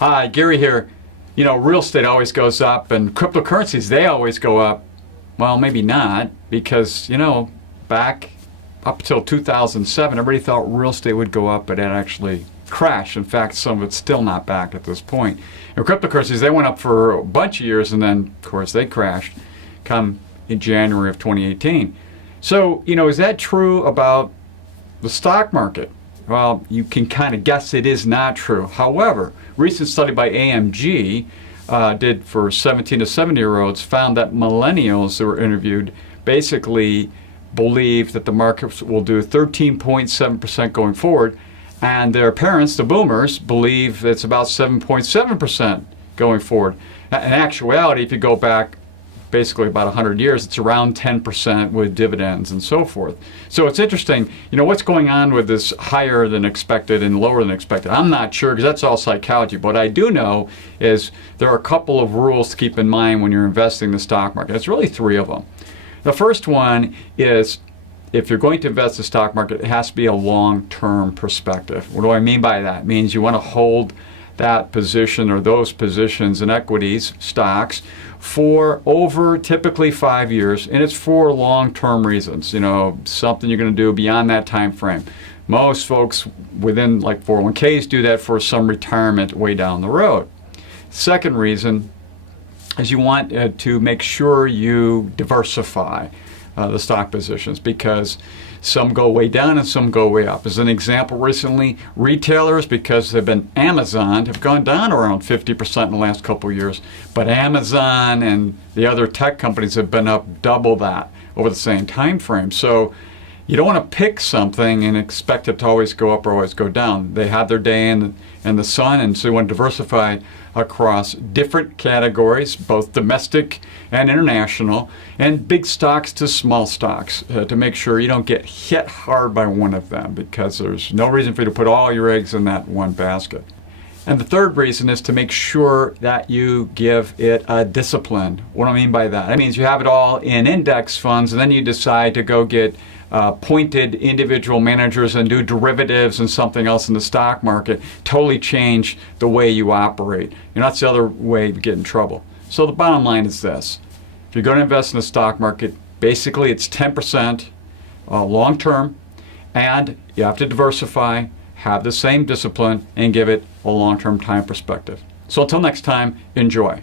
Hi, Gary here. You know, real estate always goes up and cryptocurrencies, they always go up. Well, maybe not, because, back up till 2007, everybody thought real estate would go up, but it actually crashed. In fact, some of it's still not back at this point. And cryptocurrencies, they went up for a bunch of years, and then, of course, they crashed come in January of 2018. So, is that true about the stock market? Well, you can kind of guess it is not true. However, recent study by AMG did for 17 to 70-year-olds found that millennials that were interviewed basically believe that the markets will do 13.7% going forward, and their parents, the boomers, believe it's about 7.7% going forward. In actuality, if you go back basically about 100 years, it's around 10% with dividends and so forth. So it's interesting, what's going on with this higher than expected and lower than expected. I'm not sure, because that's all psychology. But what I do know is there are a couple of rules to keep in mind when you're investing in the stock market. It's really three of them. The first one is, if you're going to invest in the stock market, it has to be a long-term perspective. What do I mean by that? It means you want to hold that position or those positions in equities, stocks, for over typically 5 years, and it's for long-term reasons, something you're going to do beyond that time frame. Most folks within like 401ks do that for some retirement way down the road. Second reason is you want to make sure you diversify the stock positions, because some go way down and some go way up. As an example, recently, retailers, because they've been Amazon, have gone down around 50% in the last couple of years. But Amazon and the other tech companies have been up double that over the same time frame. So you don't want to pick something and expect it to always go up or always go down. They have their day in the sun, and so you want to diversify across different categories, both domestic and international, and big stocks to small stocks, to make sure you don't get hit hard by one of them, because there's no reason for you to put all your eggs in that one basket. And the third reason is to make sure that you give it a discipline. What do I mean by that? That means you have it all in index funds, and then you decide to go get appointed individual managers and do derivatives and something else in the stock market. Totally change the way you operate. That's the other way to get in trouble. So the bottom line is this. If you're going to invest in the stock market, basically it's 10% long term, and you have to diversify, have the same discipline, and give it a long-term time perspective. So until next time, enjoy.